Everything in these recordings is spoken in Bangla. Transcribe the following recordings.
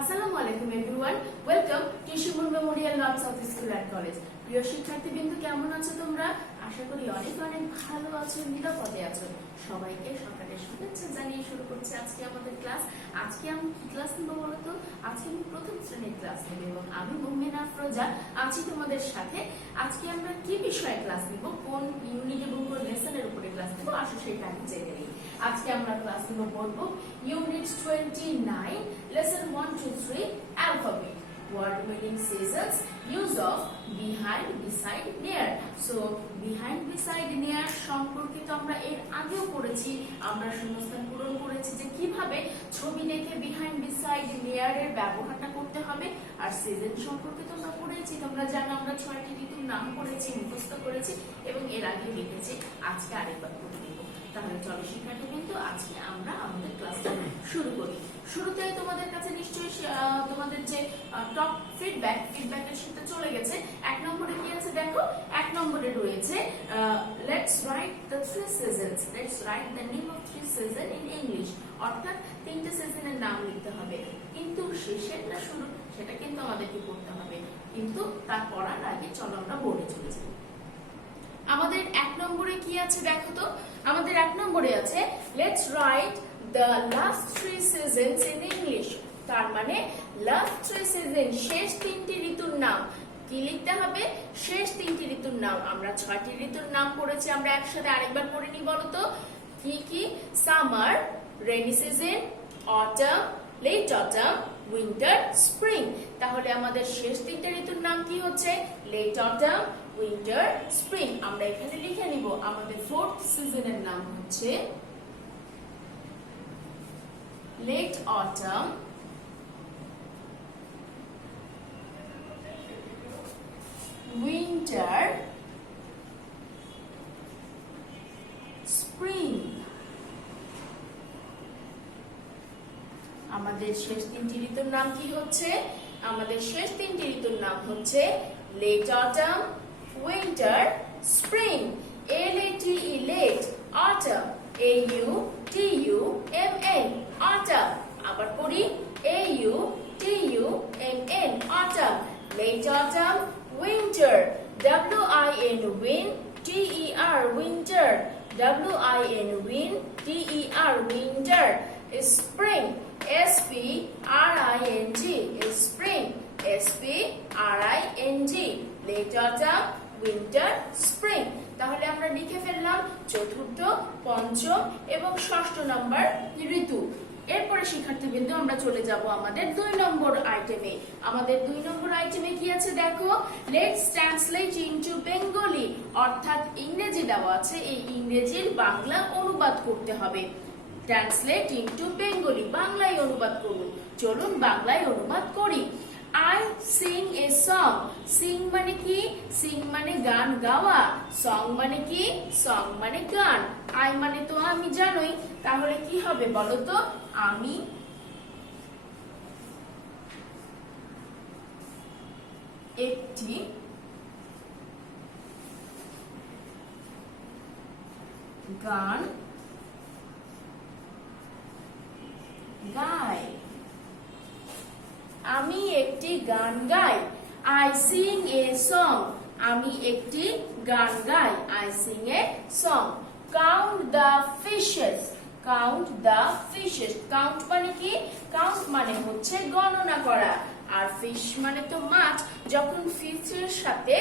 আসসালামু আলাইকুম everyone, welcome to Shimul Memorial north south school and college. প্রিয় শিক্ষার্থীবৃন্দ, কেমন আছো তোমরা? আশা করি অনেক অনেক ভালো আছো, নিরাপদে আছো। সবাইকে সকালের শুভেচ্ছা জানিয়ে শুরু করছি আজকে আমাদের ক্লাস। আজকে আমি কি ক্লাস নেবো বলতো? আজকে আমি প্রথম শ্রেণীর ক্লাস নেব এবং আমি মুমিনা আফরোজা আছি তোমাদের সাথে। আজকে আমরা কি বিষয়ে ক্লাস নিব, কোন ইউনিট এবং কোন লেসনের উপরে ক্লাস নেব, আসো সেটা আমি জেনে নিই। আজকে আমরা ক্লাস নেব পড়বো unit 29, lesson 1 to 3, alphabet, word meaning, seasons, use of behind, beside, near. So behind, beside, near সম্পর্কিত আমরা এর আগেও পড়েছি। আমরা শূন্যস্থান পূরণ করেছি যে কিভাবে ছবি দেখে behind, beside, near এর ব্যবহারটা করতে হবে। আর সিজন সম্পর্কিত আমরা পড়েছি, তোমরা জানো আমরা 6টি ঋতুর নাম পড়েছি, মুখস্থ করেছি এবং এর আগে লিখেছি। আজকে আরেকবার পড়ে নিব। তাহলে চলো শিক্ষার্থীবৃন্দ, আজকে আমরা আমাদের ক্লাসটা শুরু করি। শুরুতে তোমাদের কাছে নিশ্চয়ই তোমাদের যে টপ ফিডব্যাকের সাথে চলে গেছে। 1 নম্বরে কি আছে দেখো, 1 নম্বরে রয়েছে let's write the 3 seasons, let's write the name of 3 season in English. অর্থাৎ 3টে সিজনের নাম লিখতে হবে, কিন্তু শেষের না শুরু সেটা কিন্তু আমাদেরকে পড়তে হবে। কিন্তু তা পড়ার আগে চলো আমরা বোর্ডে চলে যাই। আমাদের 1 নম্বরে কি আছে দেখো তো, আমাদের 1 নম্বরে আছে let's write the last 3 seasons in English। তার মানে last 3 season, শেষ 3টি ঋতুর নাম। কি লিখতে হবে? শেষ 3টি ঋতুর নাম। আমরা 6টি ঋতুর নাম পড়েছি, আমরা একসাথে আরেকবার পড়ে নি বলো তো। কি কি? Summer, rainy season, autumn, late autumn, winter, spring. তাহলে আমাদের শেষ 3টে ঋতুর নাম কি হচ্ছে? Late autumn, winter, spring. আমরা এখানে লিখে নিব। আমাদের 4th সিজনের নাম হচ্ছে late autumn, winter, spring। আমাদের শেষ 3টি ঋতুর নাম কি হচ্ছে? আমাদের শেষ 3টি ঋতুর নাম হচ্ছে late autumn, winter, spring। L-A-T-E, late, autumn, A-U-T-U-M-N, autumn। আবার পড়ি, A-U-T-U-M-N, autumn, late autumn, winter, W-I-N, win, T-E-R, winter, W-I-N, win, T-E-R, winter, spring, S-P-R-I-N-G, spring, S-P-R-I-N-G, late autumn, winter, spring. তাহলে আমরা লিখে ফেললাম 4র্থ, 5ম এবং 6ষ্ঠ নাম্বার ঋতু। এরপরে শিক্ষার্থীবৃন্দ আমরা চলে যাব আমাদের 2 নম্বর আইটেমে। আমাদের 2 নম্বর আইটেমে কি আছে দেখো, লেটস ট্রান্সলেট ইনটু বেঙ্গলি। অর্থাৎ ইংরেজি দেওয়া আছে, এই ইংরেজির বাংলা অনুবাদ করতে হবে। ট্রান্সলেট ইনটু বেঙ্গলি, বাংলায় অনুবাদ করুন। চলুন বাংলায় অনুবাদ করি। I sing a song. Sing মানে কি? Sing মানে গান গাওয়া। Song মানে কি? Song মানে গান। I মানে তো আমি জানোই, তাহলে কি হবে বলো তো? আমি একটি গান গাই। আমি একটি গান গাই। I sing a song. আমি একটি গান গাই। I sing a song. Count the fishes. Count the fishes. Count মানে কি? Count মানে হচ্ছে গণনা করা। আর ফিশ মানে তো মাছ। যখন ফিশের সাথে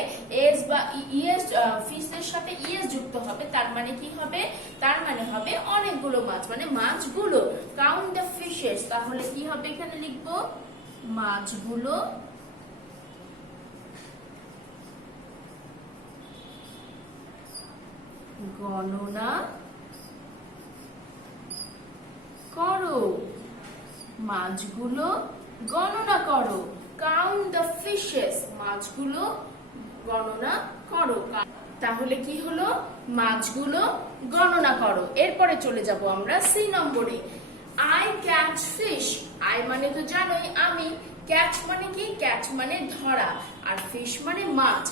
এস বা ইএস, ফিশের সাথে ইএস যুক্ত হবে, তার মানে কি হবে? তার মানে হবে অনেকগুলো মাছ, মানে মাছগুলো। Count the fishes, তাহলে কি হবে? এখানে লিখবো মাছগুলো গণনা করো। মাছগুলো গণনা করো। কাউন্ট দ্য ফিশেস, মাছগুলো গণনা করো। তাহলে কি হলো? মাছগুলো গণনা করো। এরপরে চলে যাব আমরা 3 নম্বরে। I catch fish. I মানে তো জানোই আমি। ক্যাচ মানে কি? ক্যাচ মানে ধরা, আর ফিশ মানে মাছ।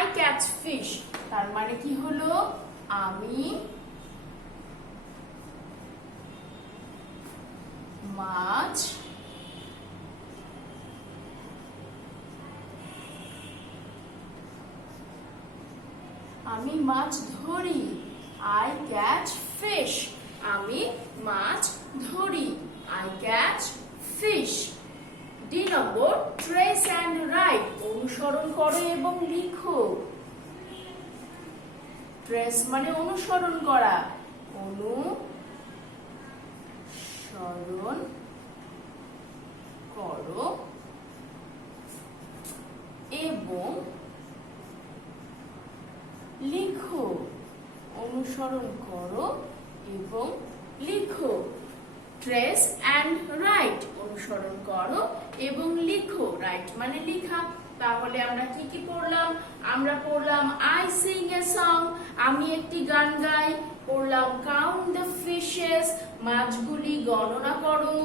I catch fish, তার মানে কি হলো? আমি মাছ আমি মাছ ধরি। I catch fish. আমি মাছ ধরি। I catch fish. D number, trace and write. অনুসরণ করো এবং লিখো। ট্রেস মানে অনুসরণ করা। অনুসরণ করো এবং লিখো। অনুসরণ করো এবং লিখো। ট্রেস অ্যান্ড রাইট, অনুসরণ করো এবং লিখো। রাইট মানে লেখা। তাহলে আমরা কি কি পড়লাম? আমরা পড়লাম আই সিং এ সং, আমি একটি গান গাই। পড়লাম কাউন্ট দ্য ফিশেস, মাছগুলি গণনা করো।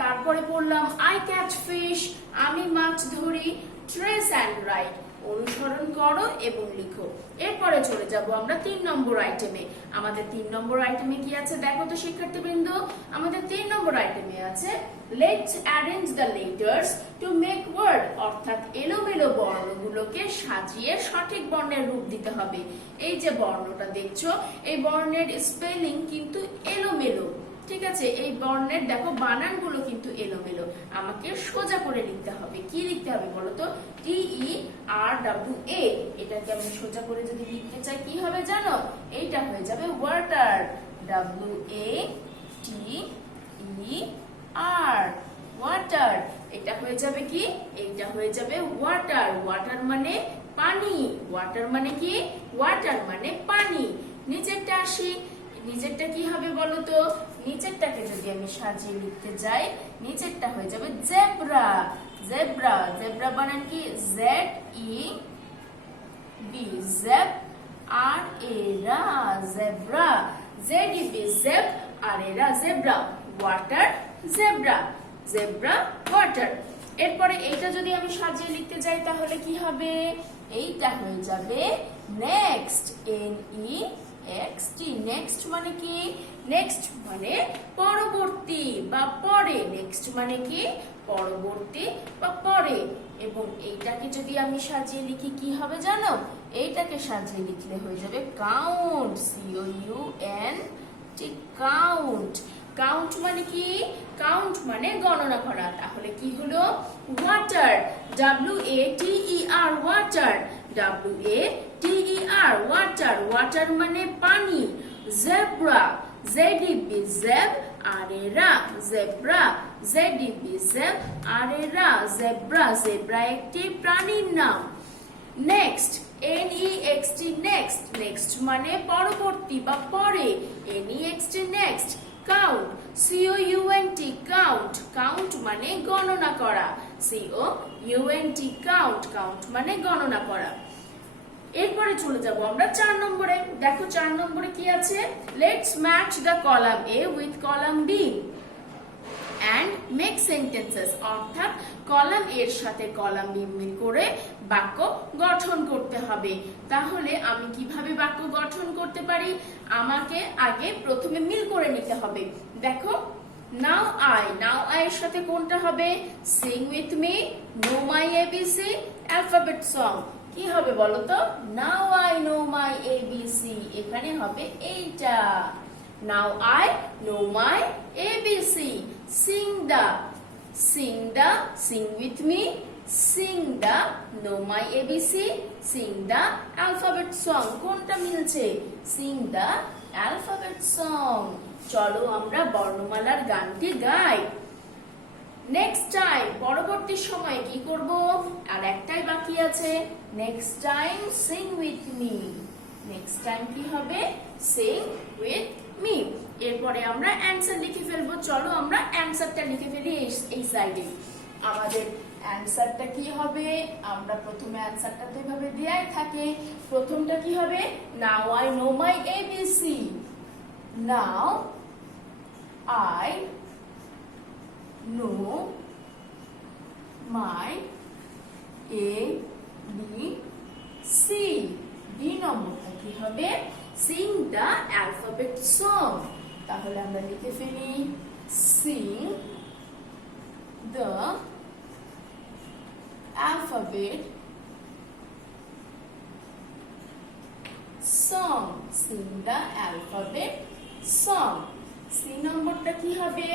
তারপরে পড়লাম আই ক্যাচ ফিশ, আমি মাছ ধরি। ট্রেস অ্যান্ড রাইট, অনুসরণ করো এবং লিখো। এরপরে চলে যাব আমরা 3 নম্বর আইটেমে। আমাদের 3 নম্বর আইটেমে কি আছে দেখো তো শিক্ষার্থীবৃন্দ। আমাদের 3 নম্বর আইটেমে আছে let's arrange the letters to make word, অর্থাৎ এলোমেলো বর্ণগুলোকে সাজিয়ে সঠিক বর্ণের রূপ দিতে হবে। এই যে বর্ণটা দেখছো, এই বর্ণের স্পেলিং কিন্তু এলোমেলো। ঠিক আছে, এই বর্ণের দেখো বানানগুলো কিন্তু এলোমেলো। আমাকে সোজা করে লিখতে হবে। কি লিখতে হবে বলো তো? TERWA। এটাকে আমি সোজা করে যদি লিখতে চাই কি হবে জানো? এইটা হয়ে যাবে ওয়াটার। WATER, water. এটা হয়ে যাবে কি? এইটা হয়ে যাবে ওয়াটার। ওয়াটার মানে পানি। ওয়াটার মানে কি? ওয়াটার মানে পানি। নিচেরটা আসি। নিচেরটা কি হবে বলো তো? নিচেরটাকে যদি আমি সাজিয়ে লিখতে যাই, নিচেরটা হয়ে যাবে জেব্রা। জেব্রা, জেব্রা বানান কি? ZEB, জেব আর এরা, জেব্রা। ZEB, জেব আর এরা, zebra. Water, zebra. Zebra, water. এরপরে এইটা যদি আমি সাজিয়ে লিখতে যাই তাহলে কি হবে? এইটা হয়ে যাবে নেক্সট। NEXT, নেক্সট মানে কি? নেক্সট মানে পরবর্তী বা পরে। নেক্সট মানে কি? পরবর্তী বা পরে। এবং এইটাকে যদি আমি সাজিয়ে লিখি কি হবে জানো? এইটাকে সাজিয়ে লিখলে হয়ে যাবে কাউন্ট। COUNT, count. কাউন্ট মানে কি? কাউন্ট মানে গণনা করা। তাহলে কি হলো? Water, WATER, water. WATER, water. Water মানে পানি। জেব্রা, ZEB, জেব আর এরা, জেব্রা। ZEB, জেব আর এরা, জেব্রা। জেব্রা একটি প্রাণীর নাম। Next, NEXT, next. নেক্সট মানে পরবর্তী বা পরে। NEXT, next. Count, COUNT, count. Count মানে গণনা করা। COUNT, count. কাউন্ট মানে গণনা করা। এরপরে চলে যাব আমরা 4 নম্বরে। দেখো 4 নম্বরে কি আছে? Let's match the column A with column B and make sentences, অর্থাৎ কলাম এর সাথে কলাম বি মিল করে বাক্য গঠন করতে হবে। তাহলে আমি কিভাবে বাক্য গঠন করতে পারি? আমাকে আগে প্রথমে মিল করে নিতে হবে। দেখো নাও আই, নাও আই এর সাথে কোনটা হবে? Sing with me, know my ABC, alphabet song. কি হবে বলো তো? Now I know my ABC, এখানে হবে এইটা। Now I know my ABC, sing the, sing with me, sing the, know my ABC, sing the alphabet song। কোনটা মিলছে? sing the alphabet song। চলো আমরা বর্ণমালার গানটি গাই। নেক্সট টাইম, পরবর্তী সময়ে কি করব? আর একটাই বাকি আছে। Next time Singh with me. Next time কি হবে? Sing with me. এরপরে আমরা অ্যানসার লিখে ফেলবো। চলো আমরা অ্যানসারটা লিখে ফেলি এই সাইডে। আমাদের অ্যানসারটা কি হবে? আমরা প্রথমে অ্যানসারটা তো এভাবে দেয়াই থাকে। প্রথমটা কি হবে? Now I know my ABC। Now I know my ABC। B নম্বরটা কি হবে? Sing the alphabet song. তাহলে আমরা লিখে ফেলি sing the alphabet the alphabet song. C নম্বরটা কি হবে?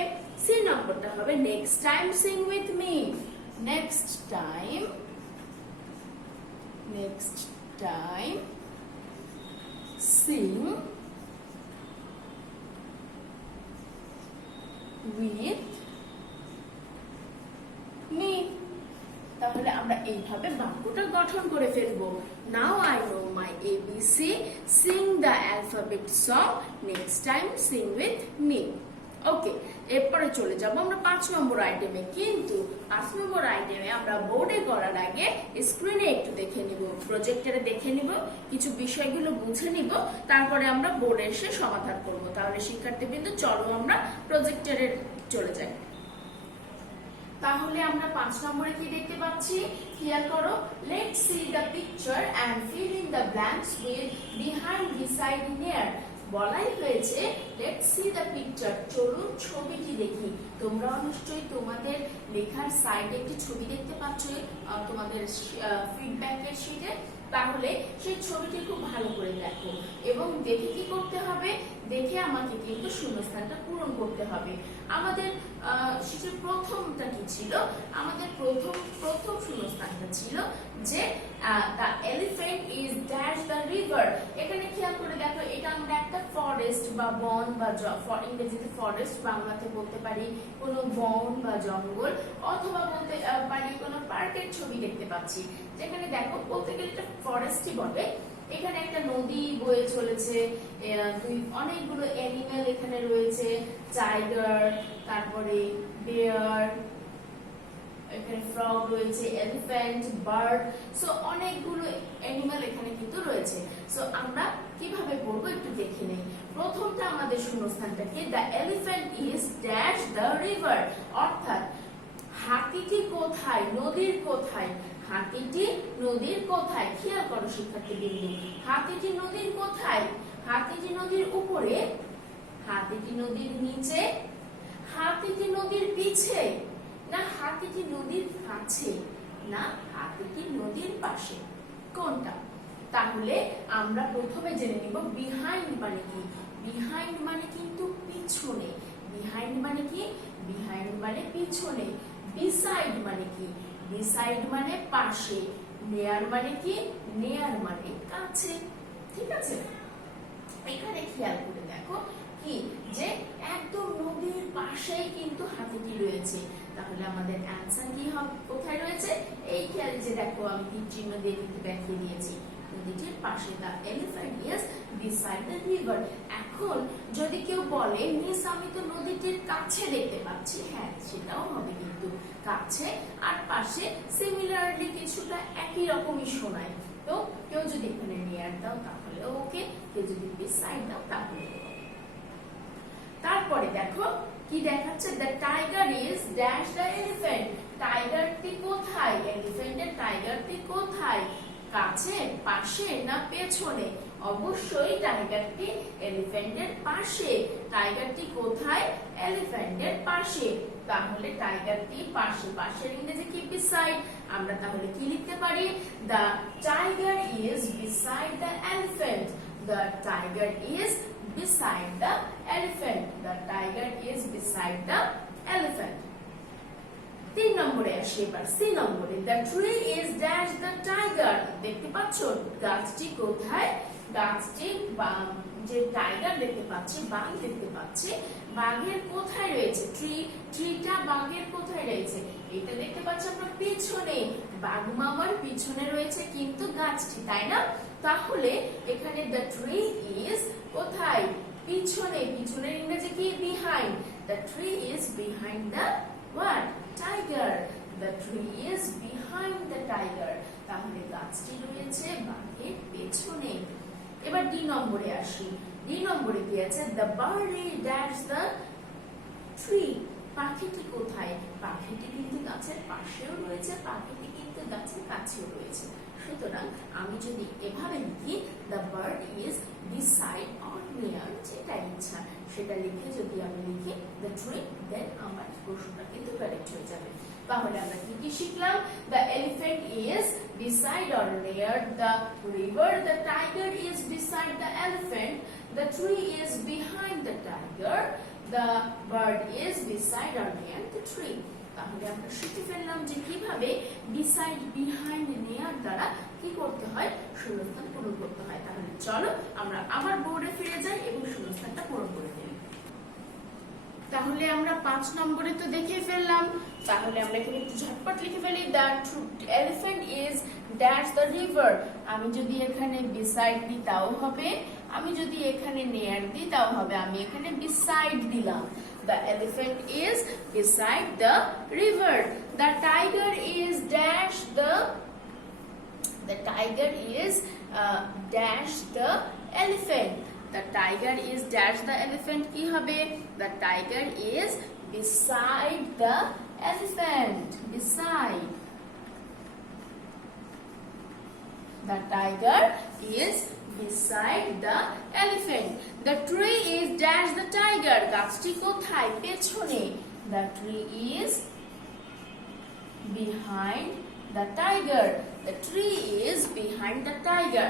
সি নম্বরটা হবে next time sing with me. Next time sing with me. তাহলে আমরা এইভাবে বাক্যটা গঠন করে ফেলবো। Now I know my ABC. Sing the alphabet song. Next time sing with me. ওকে, এরপরে চলে যাব আমরা 5 নম্বর আইটেমে। কিন্তু 5 নম্বর আইটেমে আমরা বোর্ডে করার আগে স্ক্রিনে একটু দেখে নিব, প্রজেক্টরে দেখে নিব, কিছু বিষয়গুলো বুঝে নিব, তারপরে আমরা বোর্ডে এসে সমাধান করব। তাহলে শিক্ষার্থীবৃন্দ চলো আমরা প্রজেক্টরে চলে যাই। তাহলে আমরা 5 নম্বরে কি দেখতে পাচ্ছি? খেয়াল করো, let's see the picture and fill in the blanks with behind, beside, near. বলাই হয়েছে লেটস সি দ্য পিকচার, চলুন ছবিটি দেখি। তোমরা নিশ্চয়ই তোমাদের লেখার সাইডে একটি ছবি দেখতে পাচ্ছ তোমাদের ফিডব্যাকের শিটে। তাহলে সেই ছবিটি খুব ভালো করে দেখো এবং দেখে কি করতে হবে? দেখে আমাকে কিন্তু শূন্যস্থানটা পূরণ করতে হবে। আমাদের শিটের প্রথমটা কি ছিল? আমাদের প্রথম শূন্যস্থানটা ছিল যে the elephant is dash the river। এখানে খেয়াল করে দেখো, এটা আমরা একটা ফরেস্ট বা বন বা ইংরেজিতে ফরেস্ট, বাংলাতে বলতে পারি কোনো বন বা জঙ্গল, অথবা বলতে পারি কোনো পার্কের ছবি দেখতে পাচ্ছি। যেখানে দেখো বলতে গেলে এটা ফরেস্টই বটে। এখানে একটা নদী বয়ে চলেছে, অনেকগুলো অ্যানিমেল এখানে রয়েছে, টাইগার, তারপরে বেয়ার, এখানে ফ্রগ রয়েছে, এলিফ্যান্ট, বার্ড। সো অনেকগুলো অ্যানিমেল এখানে কিন্তু রয়েছে। সো আমরা কিভাবে পড়বো একটু দেখে নেই। প্রথমটা আমাদের শূন্যস্থানটা কি? The elephant is dash the river, অর্থাৎ হাতিটি কোথায়? নদীর কোথায়? হাতিটি নদীর কোথায়? খেয়াল করো শিক্ষার্থীবৃন্দ, হাতিটি নদীর কোথায়? হাতিটি নদীর উপরে, হাতিটি নদীর নিচে, হাতিটি নদীর পিছে, না হাতিটি নদীর কাছে, না হাতিটি নদীর পাশে? কোনটা? তাহলে আমরা প্রথমে জেনে নিব বিহাইন্ড মানে কি। বিহাইন্ড মানে কিন্তু পিছনে। বিহাইন্ড মানে কি? বিহাইন্ড মানে পিছনে। বিসাইড মানে কি? বিসাইড মানে পাশে। নেয়ার মানে কি? নেয়ার মানে কাছে। ঠিক আছে, এখানে খেয়াল করে দেখো কি যে একদম নদীর পাশেই কিন্তু হাতিটি রয়েছে। তাহলে আমাদের অ্যানসার কি হবে? কোথায় রয়েছে? এই খেয়াল যে দেখো আমি তীর চিহ্ন দিয়ে কিন্তু দেখিয়ে দিয়েছি, নদীটির পাশে। The elephant is beside the river. এখন যদি কেউ বলে মিস আমি তো নদীটির কাছে দেখতে পাচ্ছি, হ্যাঁ সেটাও হবে, কিন্তু কাছে আর পাশে সিমিলারলি কিছুটা একই রকমই শোনায়। তো কেউ যদি এখানে নিয়ার দাও তাহলে ওকে, কেউ যদি বিসাইড দাও তাহলে। তারপরে দেখো কি দেখাচ্ছে? The tiger is dash the elephant. টাইগারটি কোথায়? এলিফ্যান্টের টাইগারটি কোথায়? কাছে, পাশে, না পেছনে? অবশ্যই টাইগারটি এলিফ্যান্টের পাশে। টাইগারটি কোথায়? এলিফ্যান্টের পাশে। তাহলে টাইগারটি পাশে, পাশের ইংরেজি কি? বিসাইড। আমরা তাহলে কি লিখতে পারি? The tiger is beside the elephant. The tiger is beside the elephant. The tiger is beside the elephant. 3 নম্বরে আসি এবার, সি নম্বরে। The tree is dash the tiger. দেখতে পাচ্ছো গাছটি কোথায়? গাছটি যে টাইগার দেখতে পাচ্ছি, বাঘ দেখতে পাচ্ছি, বাঘের কোথায় রয়েছে? ট্রিটা বাঘের কোথায় রয়েছে? এটা দেখতে পাচ্ছি আমরা পিছনে, বাঘ মামার পিছনে রয়েছে কিন্তু গাছটি, তাই না? তাহলে এখানে the tree is কোথায়? পিছনে। পিছনের ইংরেজি কি? behind. The tree is behind the what? Tiger. The tree is behind the tiger. তাহলে গাছটি রয়েছে বাঘের পেছনে। এবার ডি নম্বরে আসি। ডি নম্বরে কি আছে? The bird is dash the tree. পাখিটি কোথায়? পাখিটি কিন্তু গাছের পাশেও রয়েছে, পাখিটি কিন্তু গাছের কাছেও রয়েছে। সুতরাং আমি যদি এভাবে লিখি the bird is beside or near, যেটা ইচ্ছা সেটা লিখে যদি আমি লিখি the tree, then আমার প্রশ্নটা কিন্তু কারেক্ট হয়ে যাবে। তাহলে আমরা কি কি শিখলাম? the elephant is beside or near the river, the tiger is beside the elephant, The tree is behind the tiger. The bird is beside or near the tree. তাহলে আমরা শিখে ফেললাম যে কিভাবে beside, behind, near দ্বারা কি করতে হয়, শূন্যস্থান পূরণ করতে হয়। তাহলে চলো আমরা আবার বোর্ডে ফিরে যাই এবং শূন্যস্থানটা পূরণ করে ফেলি। তাহলে আমরা 5 নম্বরে তো দেখে ফেললাম। তাহলে আমরা এখানে একটু ঝটপট লিখে ফেলি, the elephant is dash the river। আমি যদি এখানে beside দিই তাও হবে, আমি যদি এখানে near দিই তাও হবে। আমি এখানে beside দিলাম। The elephant is beside the river. The tiger is dash the tiger is dash the elephant. The tiger is dash the elephant কি হবে? The tiger is beside the elephant. Beside. The tiger is beside the elephant. The tree is dash the tiger. গাছটি কোথায়? পেছনে। The tree is behind the tiger. The tree is behind the tiger.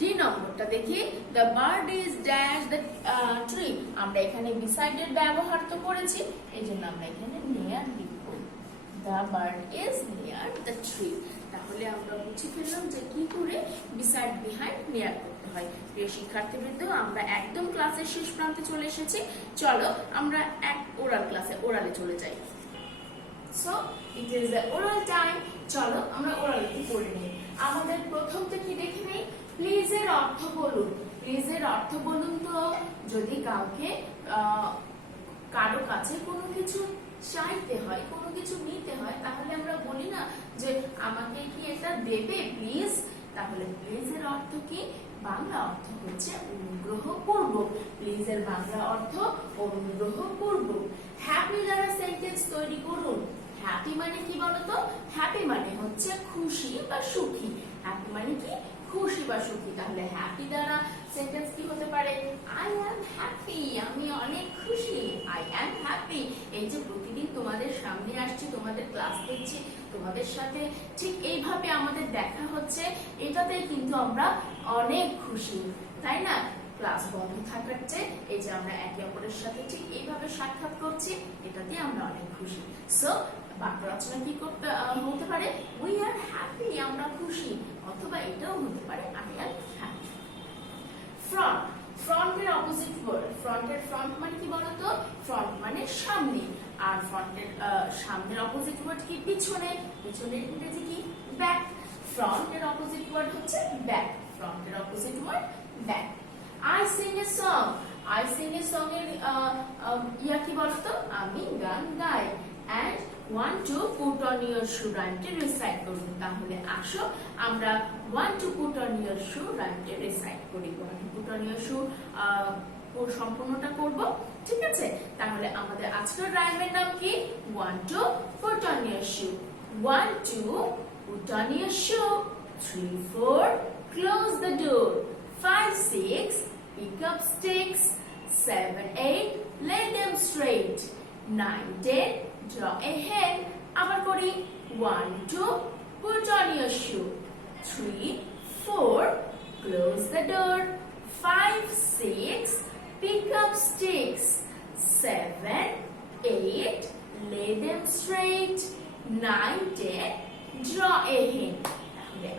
D নম্বরটা দেখি, the bird is dash the tree। আমরা এখানে beside এর ব্যবহার তো করেছি, এইজন্য আমরা এখানে near লিখব। The bird is near the tree। তাহলে আমরা বুঝে ফেললাম যে কি করে beside, behind, near করতে হয়। প্রিয় শিক্ষার্থীবৃন্দ, আমরা একদম ক্লাসের শেষ প্রান্তে চলে এসেছি। চলো আমরা ওরালে চলে যাই। So it is the oral time. চলো আমরা ওরালটি পড়ে নিই। আমাদের প্রথমটা কি দেখে নেই, প্লিজ এর অর্থ বলুন। প্লিজ এর অর্থ বলুন তো যদি কাউকে কারো কাছে কোনো কিছু চাইতে হয়, কোনো কিছু নিতে হয়, তাহলে আমরা বলি না যে আমাকে কি এটা দেবে প্লিজ। তাহলে প্লিজ এর অর্থ কি? বাংলা অর্থ হচ্ছে অনুগ্রহ পূর্বক। প্লিজ এর বাংলা অর্থ অনুগ্রহ পূর্বক। হ্যাপি দ্বারা সেন্টেন্স তৈরি করুন। হ্যাপি মানে কি বলতো? হ্যাপি মানে হচ্ছে খুশি বা সুখী। হ্যাপি মানে কি? খুশি বা সুখী। তাহলে হ্যাপি দ্বারা সেন্টেন্স কি হতে পারে? I am happy. আমি অনেক খুশি। I am happy. এই যে প্রতিদিন তোমাদের সামনে আসছি, তোমাদের ক্লাস দিচ্ছি, তোমাদের সাথে ঠিক এইভাবে আমাদের দেখা হচ্ছে, এটাতেই কিন্তু আমরা অনেক খুশি, তাই না? ক্লাস বন্ধ থাকার চেয়ে এই যে আমরা একে অপরের সাথে ঠিক এইভাবে সাক্ষাৎ করছি, এটাতে আমরা অনেক খুশি। সো বাক্য রচনা কি করতে হতে পারে? We are happy. আমরা খুশি। অথবা এটাও হতে পারে আই অ্যাম হ্যাপি। ফ্রন্ট। ফ্রন্টের অপোজিট ওয়ার্ড। ফ্রন্ট মানে কি বলতো? ফ্রন্ট মানে সামনে। আর ফ্রন্টের সামনের অপোজিট ওয়ার্ড কি? পিছনে। পিছনের ইংরেজি কি? ব্যাক। ফ্রন্টের অপোজিট ওয়ার্ড হচ্ছে ব্যাক। ফ্রন্টের opposite word back. I sing a song. I sing a song এর কি বলতো? আমি গান গাই। And want to put on your shoe রাইমটি রিসাইট করুন। তাহলে আসো আমরা want to put on your shoe রাইমটি রিসাইট করি। want to put on your shoe সম্পূর্ণটা করব, ঠিক আছে? তাহলে আমাদের আজকের রাইমের নাম কি? want to put on your shoe. want to put on your shoe. 3, 4 close the door. 5, 6 pick up sticks. 7, 8 lay them straight. 9, 10 draw a hen. আবার করি। 1, 2 put on your shoe. 3, 4 close the door. 5, 6 pick up sticks. 7, 8 lay them straight. 9, 10 draw a hen.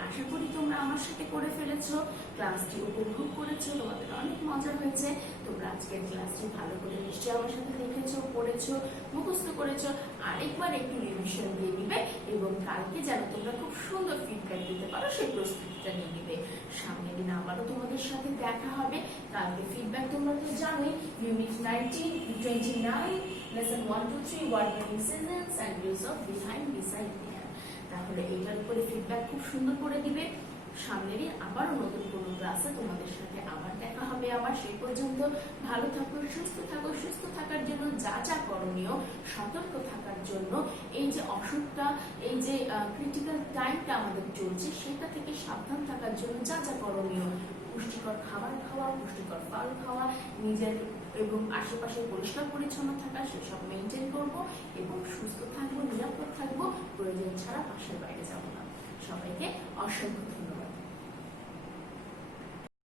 আশা করি তোমরা আমার সাথে করে ফেলেছো, ক্লাসটি উপভোগ করেছো, তোমাদের অনেক মজা হয়েছে। তোমরা আজকের ক্লাসটি ভালো করে নিশ্চয়ই আমার সাথে লিখেছো, পড়েছো, মুখস্থ করেছো। আরেকবার একটু রিভিশন দিয়ে নিবে এবং কালকে যেন তোমরা খুব সুন্দর ফিডব্যাক দিতে পারো সেই প্রস্তুতিটা নিয়ে নিবে। সামনের দিন আবারও তোমাদের সাথে দেখা হবে। কালকে ফিডব্যাক তোমরা তো জানোই, unit 19, 29 lesson 1 to 3 word meaning sentence and use of behind, beside, near. তাহলে এইটার উপরে ফিডব্যাক খুব সুন্দর করে দিবে। সামনেরই আবারও নতুন কোনো ক্লাসে তোমাদের সাথে আবার দেখা হবে। আবার সেই পর্যন্ত ভালো থাকো, সুস্থ থাকো। সুস্থ থাকার জন্য যা যা করণীয়, সতর্ক থাকার জন্য এই যে অসুখটা, এই যে ক্রিটিক্যাল টাইমটা আমাদের চলছে, সেটা থেকে সাবধান থাকার জন্য যা যা করণীয়, পুষ্টিকর খাবার খাওয়া, পুষ্টিকর ফল খাওয়া, নিজের এবং আশেপাশে পরিষ্কার পরিচ্ছন্ন থাকা, সেসব মেনটেন করব এবং সুস্থ থাকবো, নিরাপদ থাকবো, প্রয়োজন ছাড়া বাসার বাইরে যাব না। সবাইকে অসংখ্য ধন্যবাদ।